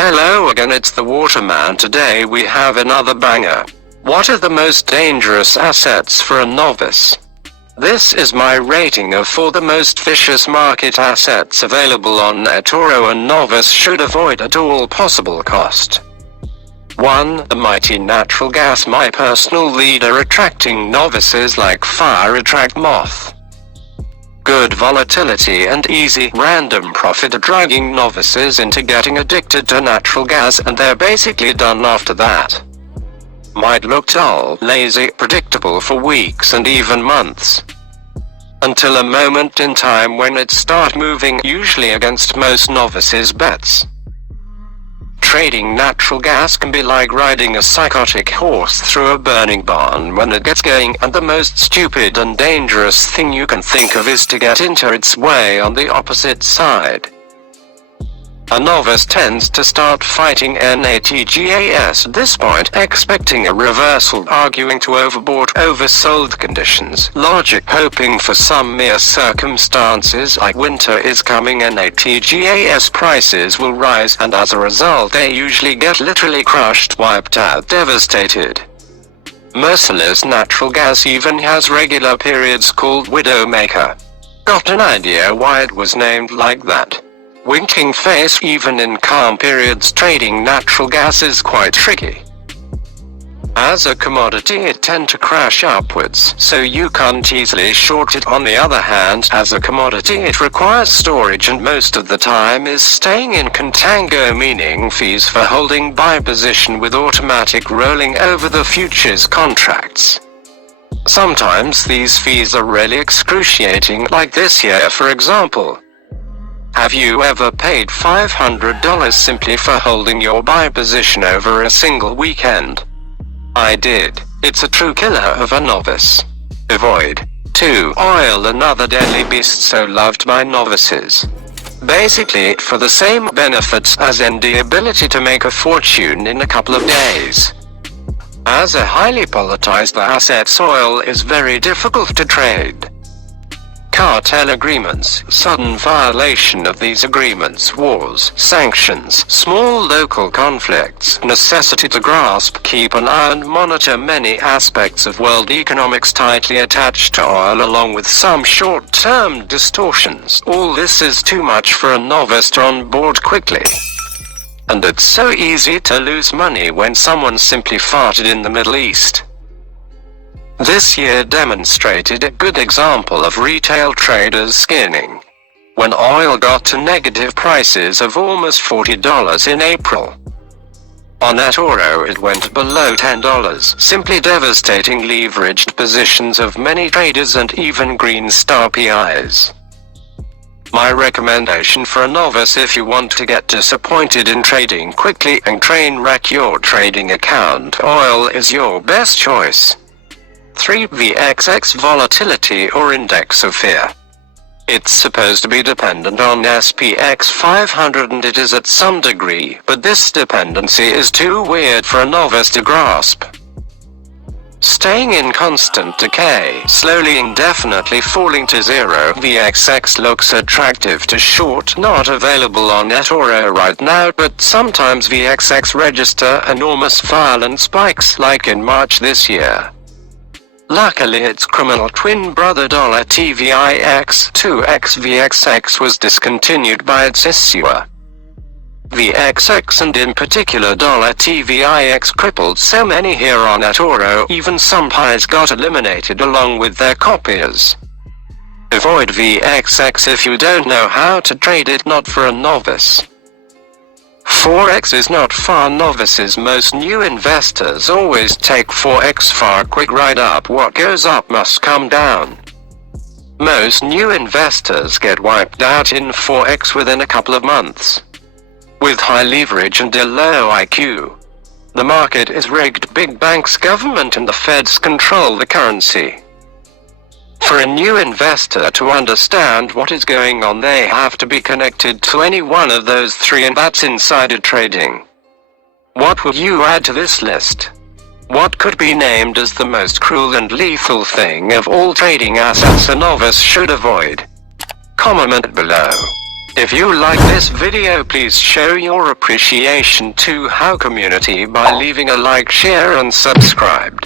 Hello again, it's the Waterman. Today we have another banger. What are the most dangerous assets for a novice? This is my rating of 4 the most vicious market assets available on eToro a novice should avoid at all possible cost. 1. The mighty natural gas, my personal leader, attracting novices like fire attract moth. Good volatility and easy random profit are dragging novices into getting addicted to natural gas, and they're basically done after that. Might look dull, lazy, predictable for weeks and even months. Until a moment in time when it starts moving, usually against most novices' bets. Trading natural gas can be like riding a psychotic horse through a burning barn when it gets going, and the most stupid and dangerous thing you can think of is to get into its way on the opposite side. A novice tends to start fighting NATGAS at this point, expecting a reversal, arguing to overbought, oversold conditions, logic, hoping for some mere circumstances like winter is coming, NATGAS prices will rise, and as a result they usually get literally crushed, wiped out, devastated. Merciless natural gas even has regular periods called Widowmaker. Got an idea why it was named like that? Winking face. Even in calm periods, trading natural gas is quite tricky. As a commodity it tends to crash upwards, so you can't easily short it. On the other hand, as a commodity it requires storage and most of the time is staying in contango, meaning fees for holding buy position with automatic rolling over the futures contracts. Sometimes these fees are really excruciating, like this year for example. Have you ever paid $500 simply for holding your buy position over a single weekend? I did. It's a true killer of a novice. Avoid. 2. Oil, another deadly beast so loved by novices. Basically, for the same benefits as the ability to make a fortune in a couple of days. As a highly politicized asset, oil is very difficult to trade. Cartel agreements, sudden violation of these agreements, wars, sanctions, small local conflicts, necessity to grasp, keep an eye and monitor many aspects of world economics tightly attached to oil, along with some short-term distortions. All this is too much for a novice to onboard quickly. And it's so easy to lose money when someone simply farted in the Middle East. This year demonstrated a good example of retail traders skinning. When oil got to negative prices of almost $40 in April. On eToro it went below $10, simply devastating leveraged positions of many traders and even green star PIs. My recommendation for a novice, if you want to get disappointed in trading quickly and train wreck your trading account, oil is your best choice. 3. VXX, volatility or index of fear. It's supposed to be dependent on SPX 500 and it is at some degree, but this dependency is too weird for a novice to grasp. Staying in constant decay, slowly indefinitely falling to zero, VXX looks attractive to short, not available on eToro right now, but sometimes VXX register enormous violent spikes like in March this year. Luckily its criminal twin brother $TVIX 2X VXX was discontinued by its issuer. VXX and in particular $TVIX crippled so many here on eToro, even some pies got eliminated along with their copiers. Avoid VXX if you don't know how to trade it, not for a novice. Forex is not for novices. Most new investors always take Forex for a quick ride up. What goes up must come down. Most new investors get wiped out in Forex within a couple of months. With high leverage and a low IQ. The market is rigged. Big banks, government and the Feds control the currency. For a new investor to understand what is going on, they have to be connected to any one of those 3, and that's insider trading. What would you add to this list? What could be named as the most cruel and lethal thing of all trading assets a novice should avoid? Comment below. If you like this video, please show your appreciation to How Community by leaving a like, share and subscribe.